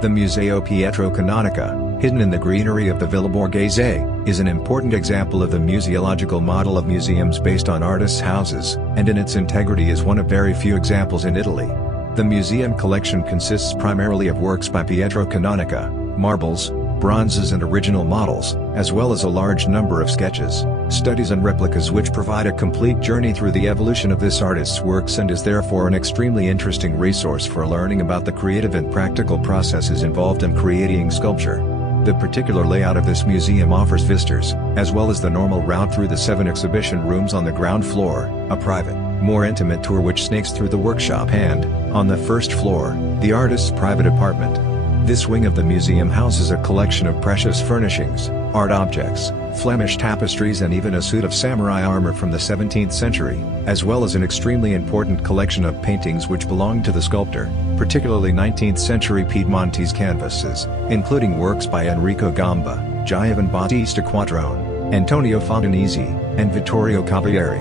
The Museo Pietro Canonica, hidden in the greenery of the Villa Borghese, is an important example of the museological model of museums based on artists' houses, and in its integrity is one of very few examples in Italy. The museum collection consists primarily of works by Pietro Canonica, marbles, bronzes and original models, as well as a large number of sketches, studies and replicas which provide a complete journey through the evolution of this artist's works and is therefore an extremely interesting resource for learning about the creative and practical processes involved in creating sculpture. The particular layout of this museum offers visitors, as well as the normal route through the 7 exhibition rooms on the ground floor, a private, more intimate tour which snakes through the workshop and, on the first floor, the artist's private apartment. This wing of the museum houses a collection of precious furnishings, art objects, Flemish tapestries and even a suit of samurai armor from the 17th century, as well as an extremely important collection of paintings which belonged to the sculptor, particularly 19th century Piedmontese canvases, including works by Enrico Gamba, Giovan Battista Quattrone, Antonio Fontanesi, and Vittorio Cavalieri.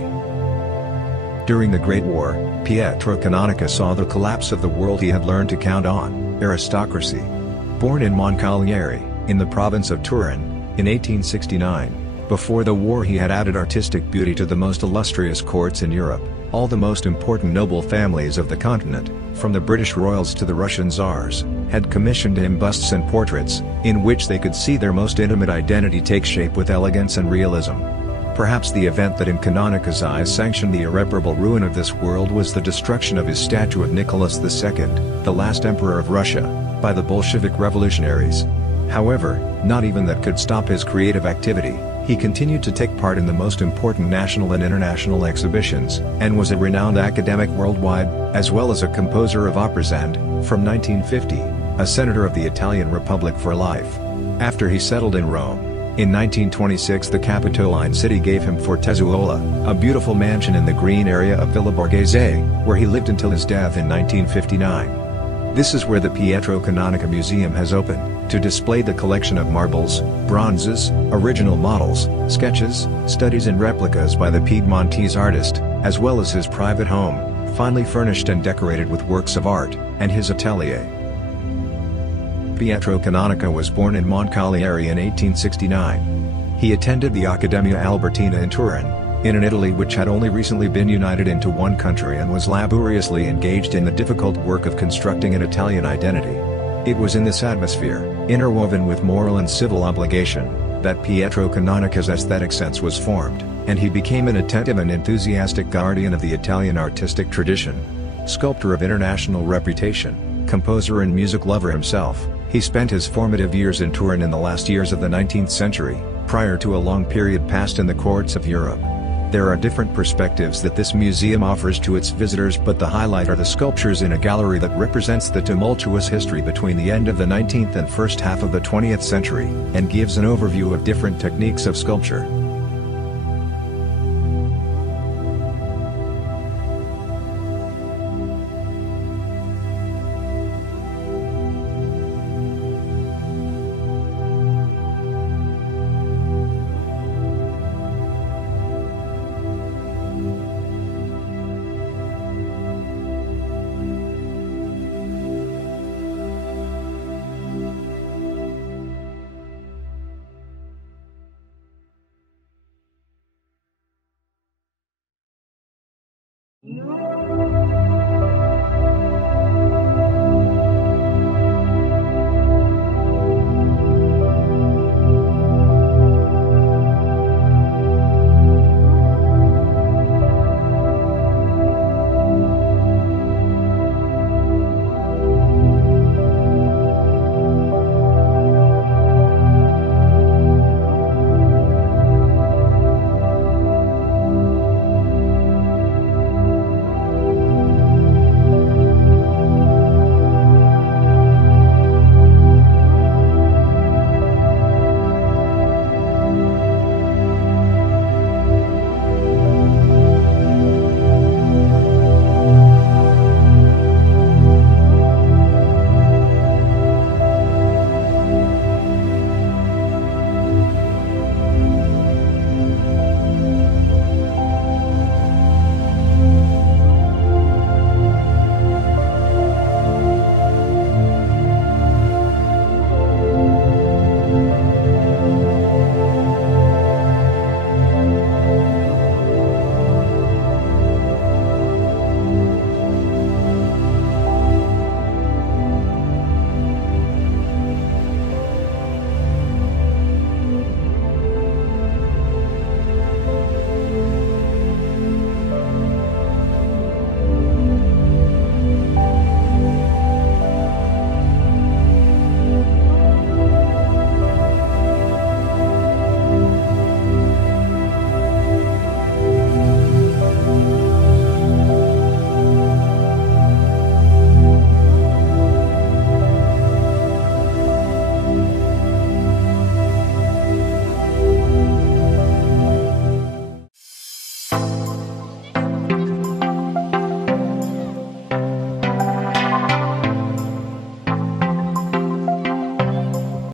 During the Great War, Pietro Canonica saw the collapse of the world he had learned to count on, aristocracy. Born in Moncalieri, in the province of Turin, in 1869, before the war he had added artistic beauty to the most illustrious courts in Europe. All the most important noble families of the continent, from the British royals to the Russian czars, had commissioned him busts and portraits, in which they could see their most intimate identity take shape with elegance and realism. Perhaps the event that in Canonica's eyes sanctioned the irreparable ruin of this world was the destruction of his statue of Nicholas II, the last emperor of Russia, by the Bolshevik revolutionaries. However, not even that could stop his creative activity. He continued to take part in the most important national and international exhibitions, and was a renowned academic worldwide, as well as a composer of operas and, from 1950, a senator of the Italian Republic for life. After he settled in Rome, in 1926 the Capitoline city gave him Fortezuola, a beautiful mansion in the green area of Villa Borghese, where he lived until his death in 1959. This is where the Pietro Canonica Museum has opened, to display the collection of marbles, bronzes, original models, sketches, studies and replicas by the Piedmontese artist, as well as his private home, finely furnished and decorated with works of art, and his atelier. Pietro Canonica was born in Moncalieri in 1869. He attended the Accademia Albertina in Turin, in Italy which had only recently been united into one country and was laboriously engaged in the difficult work of constructing an Italian identity. It was in this atmosphere, interwoven with moral and civil obligation, that Pietro Canonica's aesthetic sense was formed, and he became an attentive and enthusiastic guardian of the Italian artistic tradition. Sculptor of international reputation, composer and music lover himself, he spent his formative years in Turin in the last years of the 19th century, prior to a long period passed in the courts of Europe. There are different perspectives that this museum offers to its visitors, but the highlight are the sculptures in a gallery that represents the tumultuous history between the end of the 19th and first half of the 20th century, and gives an overview of different techniques of sculpture.